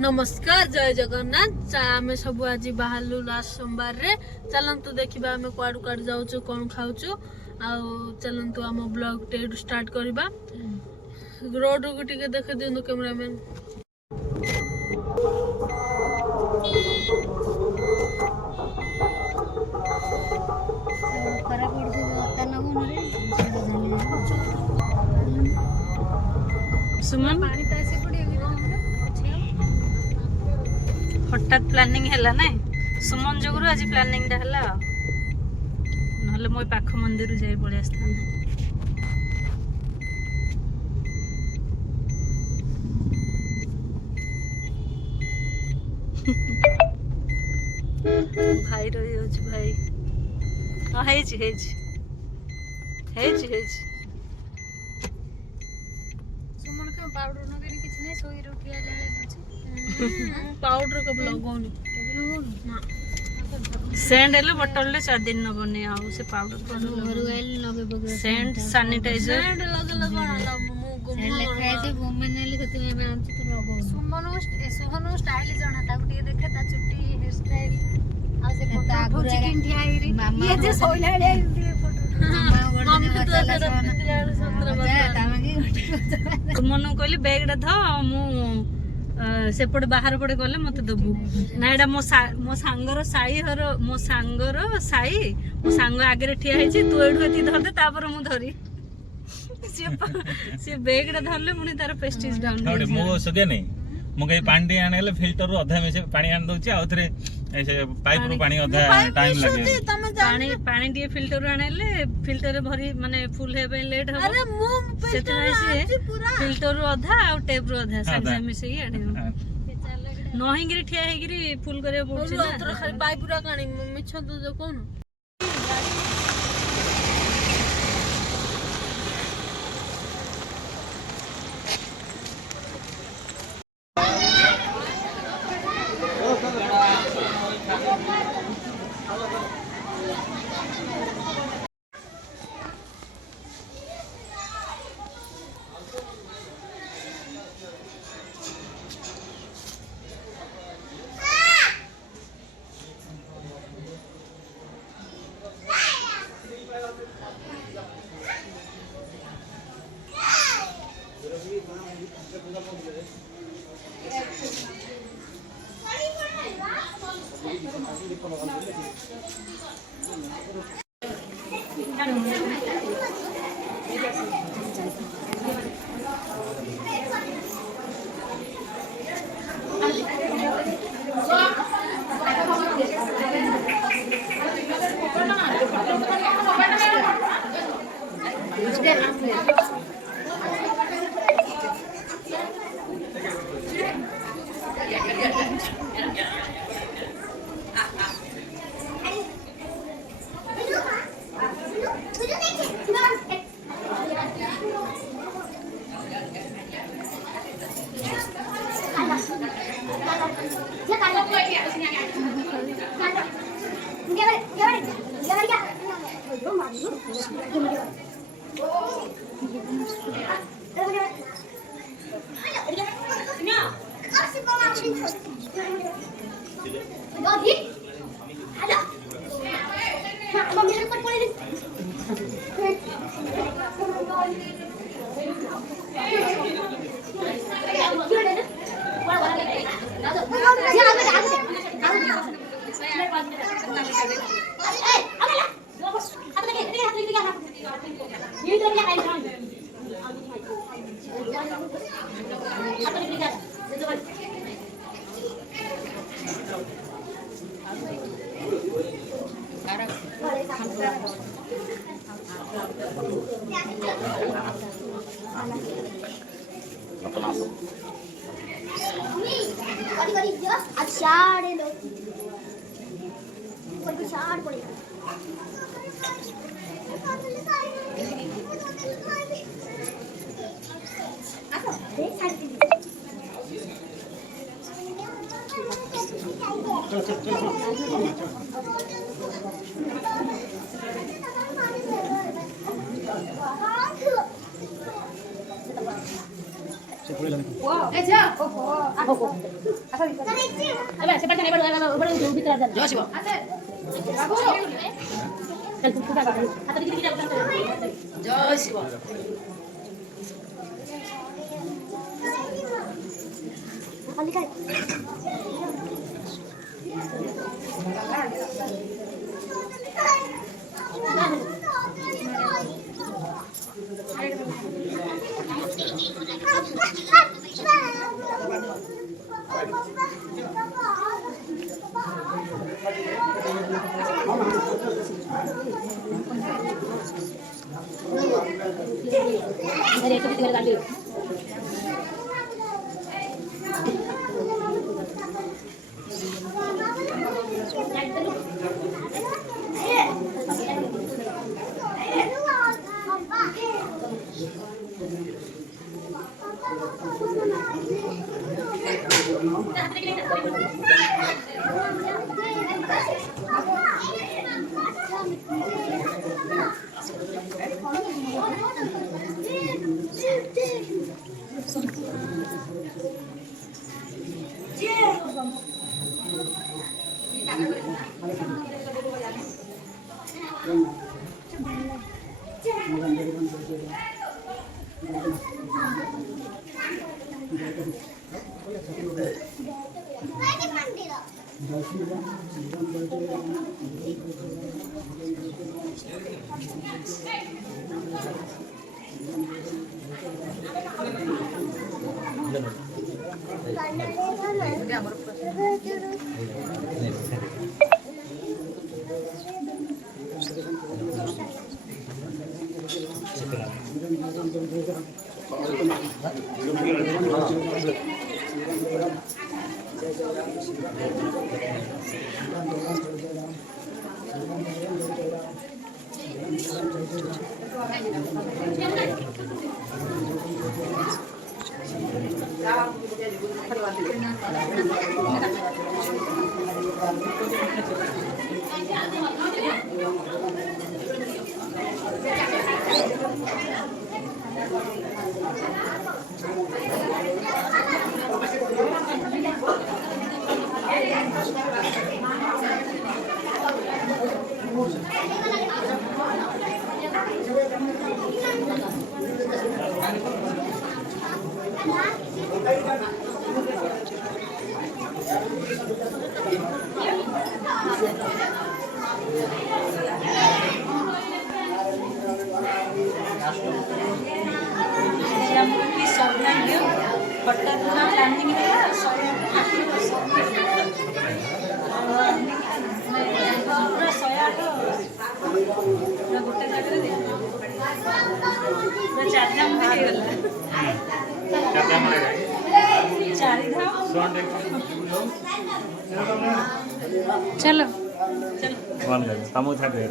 नमस्कार जय जगन्नाथ आम सब आज बाहर लास्ट सोमवार रे चलतु देखा आम कुआड़ कुआड़ जाऊँ कौन खाऊ चलतु आम ब्लॉग टे स्टार्ट करवा रोड को टिके देख दिंतु कैमरामैन सुमन हठात प्लानिंग है ना सुमन जोगुरु आज प्लानिंग टा है नहले मो पाख मंदिर जाई पड़े आस्था भाई रही हो भाई हाँ पाउडर नगरी किछ नै सोई रोटी आले पाउडर कब लगाउनी सेंट एले बोतल ले 4 दिन न बने आउ से पाउडर घर आइल नबे बगे सेंट सैनिटाइजर सेंट लगल कोन मु सेंट लिखाय जे वुमेन आले कते में आम तो लगाउ सुमनो स्टाइल जणा ताकू टिके देखे ता चुट्टी हेयर स्टाइल आ से फोटो चिकन ठियाइरी ये जे सोइला ले फोटो हम तो मन कहली बैग धा ध मु सेपट बाहर पड़े गले मत दबु ना एडा मो सांगर साई हर मो सांगर साई मो सांग आगे ठिया है तू एडू एति धर दे तापर मु धरी से बैग रे धरले मुनी तार पेस्टिज डाउन मो सगे नहीं मो कहीं पानी आने फिल्टर अधा में से पानी आन दउची आ थरे ऐसे पाइप रो पानी अधा टाइम लागे पानी टी फिल्टर आनेले फिल्टर रे भरी माने फुल हे पे लेट हो अरे मु फिल्टर रो अधा आ टेप रो अधा संगे मिसे आने नही गिरी ठिया हे गिरी फुल करे पड़छ ना तोर खाली पाइप रा कानी मिछ तो जो कोन चलो कौन कर तमु था दे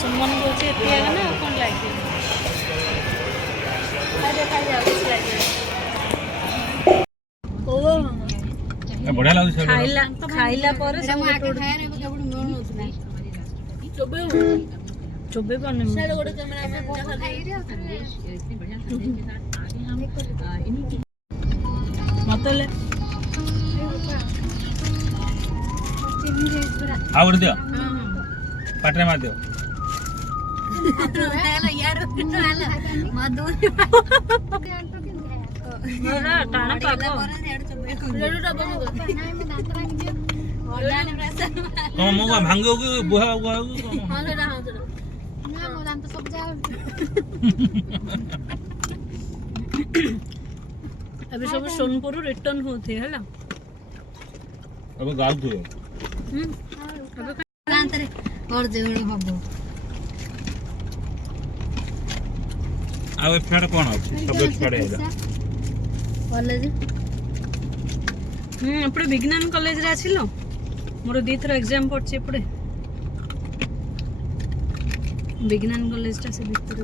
सुमन ବଢିଆ ଲାଗୁଛି ସେଇଟା। ଖାଇଲା ପରେ ସବୁ ଗୋଟେ ଗୋଟେ ଚୋବେ ପାରୁନି ମୁଁ। ମତେ ହେଲେ ଆଉ ଗୋଟେ ଦିଅ ପାଟିରେ ମାରି ଦିଅ। ଟାଣ ପାଗ ତମ ମୁଗ ଭାଙ୍ଗିବ କି ବୁହା ବୁହା ଏବେ ସବୁ ସୋନପୁର ରିଟର୍ନ ହଉଥିବେ ହେଲା। ଏବେ ଗାଉଥିବେ। ଆଉ ଏଫଆଡ କଣ ଅଛି? ସବୁ ଏଫଆଡ ହେଇଗଲା। ଏପଟେ ବିଜ୍ଞାନ କଲେଜରେ ଆସିଲ। ମୋର 2 ଥର ଏକ୍ଜାମ ପଡିଛି ଏପଟେ। ବିଜ୍ଞାନ କଲେଜଟା ସେ ଭିତରେ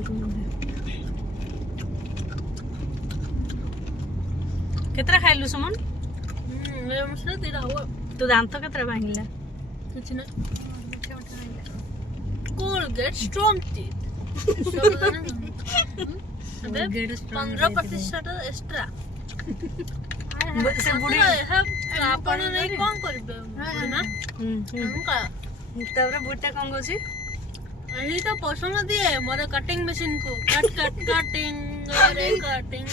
କେତେଟା ଖାଇଲୁ ସୁମନ? ତୁ ଦାନ୍ତ କେତେଟା ଭାଙ୍ଗିଲା? କିଛି ନା କୋଲଗେଟ ଷ୍ଟ୍ରଙ୍ଗ ଟିଥ୍ 15% ଏକ୍ସଟ୍ରା। ସେ ବୁଢୀ ଆପଣ ନେଇ କଣ କରିବେ? ତାପରେ ବୁଢୀଟା କଣ କହୁଛି? ଏଇ ତ ପସନ୍ଦ ଦିଏ ମୋର କଟିଂ ମେସିନ କୁ କଟ୍ କଟ୍ କଟିଂ ରେ କଟିଂ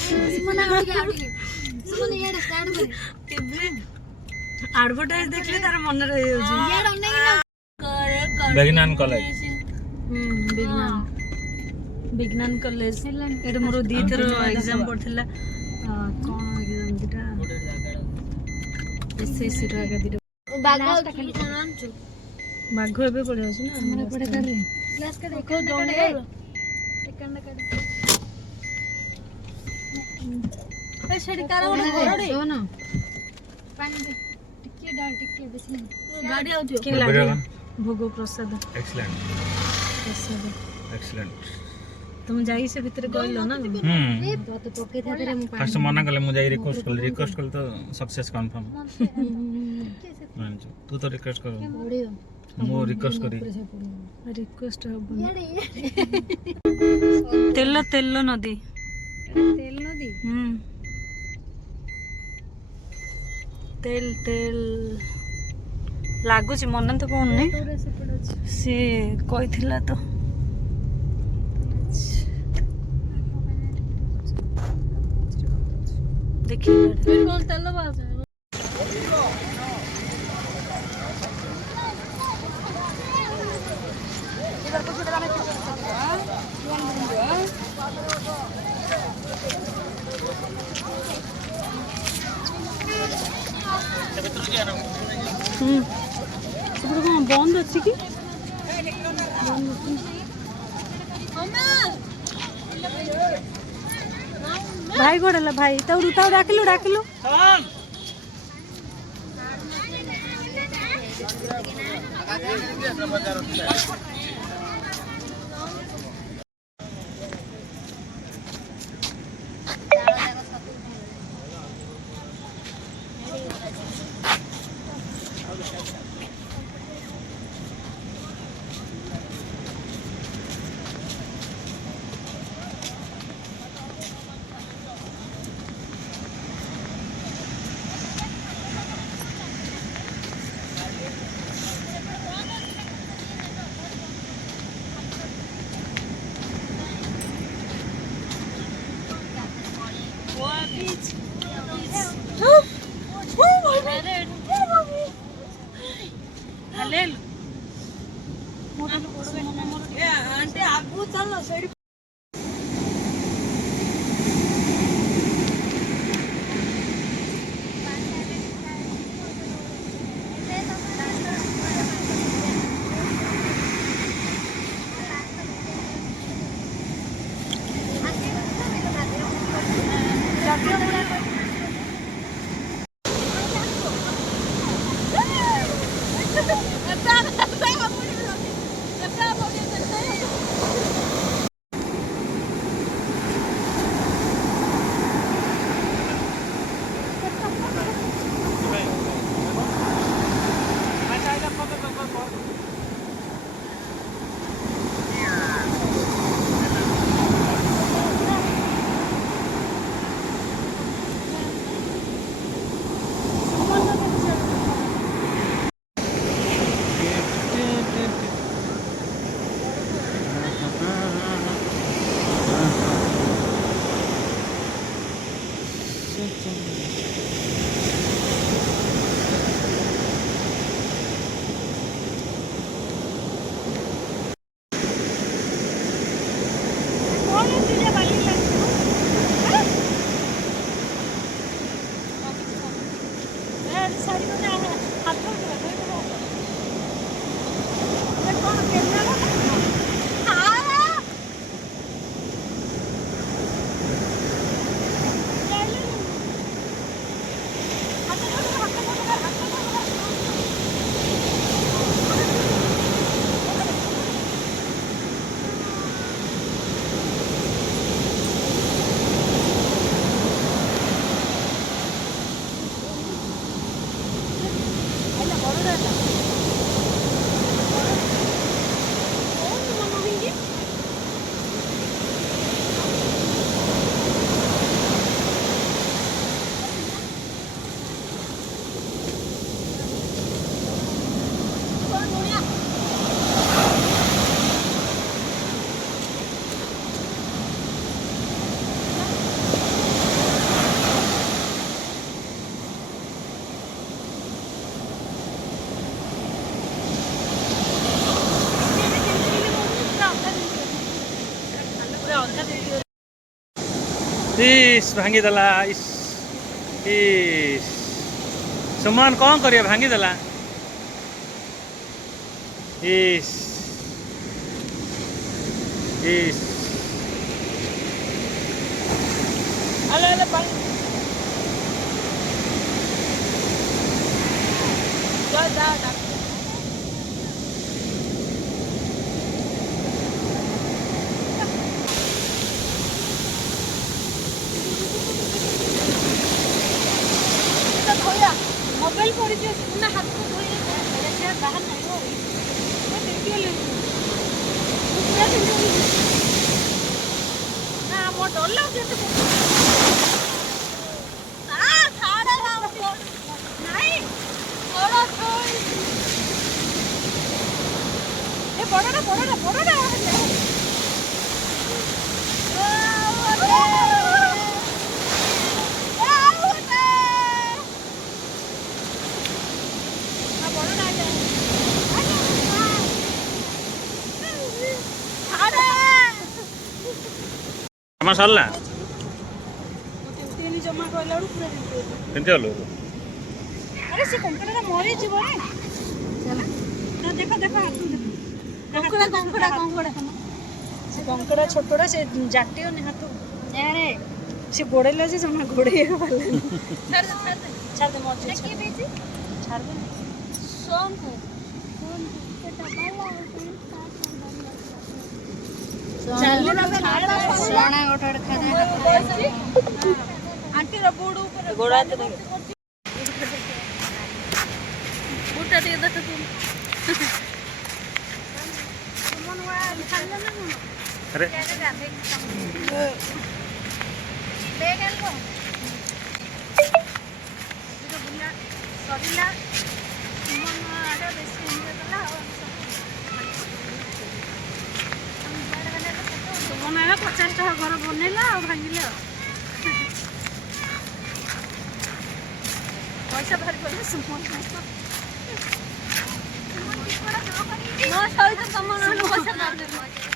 ଆଡଭର୍ଟାଇଜ ଦେଖିଲେ ତାର ମନେ ରହିଯାଉଛି। ବିଜ୍ଞାନ କଲେଜ। ବିଜ୍ଞାନ କଲେଜ ଏଠି ମୋର 2 ଥର ଏକ୍ଜାମ ପଡିଥିଲା। କଣ ଏକ୍ଜାମ ଦିଟା ଏସଏସସି ର ଆଗ ଦିଟା। ବାଘ ଏବେ ପଡିଯାଉଛି ନା ଆମର ଏପଟେ କାରେ କ୍ଲାସ କାରେ ଏ ସେଠି କାର ଗୋଟେ ଘରଡେ ଶୋନ ପାଣି ଦେ ଟିକେ ବେଶୀ ଗାଡି ଆଉଥିବ। କି ଲାଗେ ଭୋଗ ପ୍ରସାଦ ଏକ୍ସଲେଣ୍ଟ ପ୍ରସାଦ ଏକ୍ସଲେଣ୍ଟ। तुम जाई से भीतर गइलो ना तो पके थाते रे मु फर्स्ट मना कले मु जाई रिक्वेस्ट कल तो सक्सेस कंफर्म। तू तो रिक्वेस्ट कर मु रिक्वेस्ट करी रिक्वेस्ट तेल तेल नदी तेल तेल लागुची मन तो कौन नहीं सी कही तो देखिए बंद अच्छी कि भाई गोड़े भाई तब डाकिलु डाकिलु इस भांगीदेला इस इस सुमन कौन करिए भांगीदेला इस इस अले अले पानी जा जा जा मोबाइल पड़ी ना हाथ को धोइए बाहर नहीं हो ना मो डर लगे बड़ा আমার সরলা ତିନି ଜମା କହିଲା ବେଳକୁ ପୁରା କେମିତି ହলো ଆରେ ସେ କଙ୍କଡ଼ାଟା ମରିଯିବ ରେ ନା ଦେଖ ଦେଖ ହାତକୁ ଦେଖ କଙ୍କଡ଼ା ସେ କଙ୍କଡ଼ା ଛୋଟଟା ସେ ଜାଟିବନି ହାତକୁ ସେ ଗୋଡ଼େଇଲା ଯେ ଜମା ଗୋଡ଼େଇ ପାରିଲାନି ଛାଡ଼ିଦେ ମରିଯିବ ଛାଡ଼ିଦେ ଆଣ୍ଟିର ଗୋଡ଼ ଉପରେ ଗୋଡ଼ ହାତ ଦେଖ ବୁଟା ଟିକେ ଦେଖ अरे बनाइला 50 टका घर बनैला और भांगिला पैसा भर पड़े सुमन no, soy de como no, no pasa nada.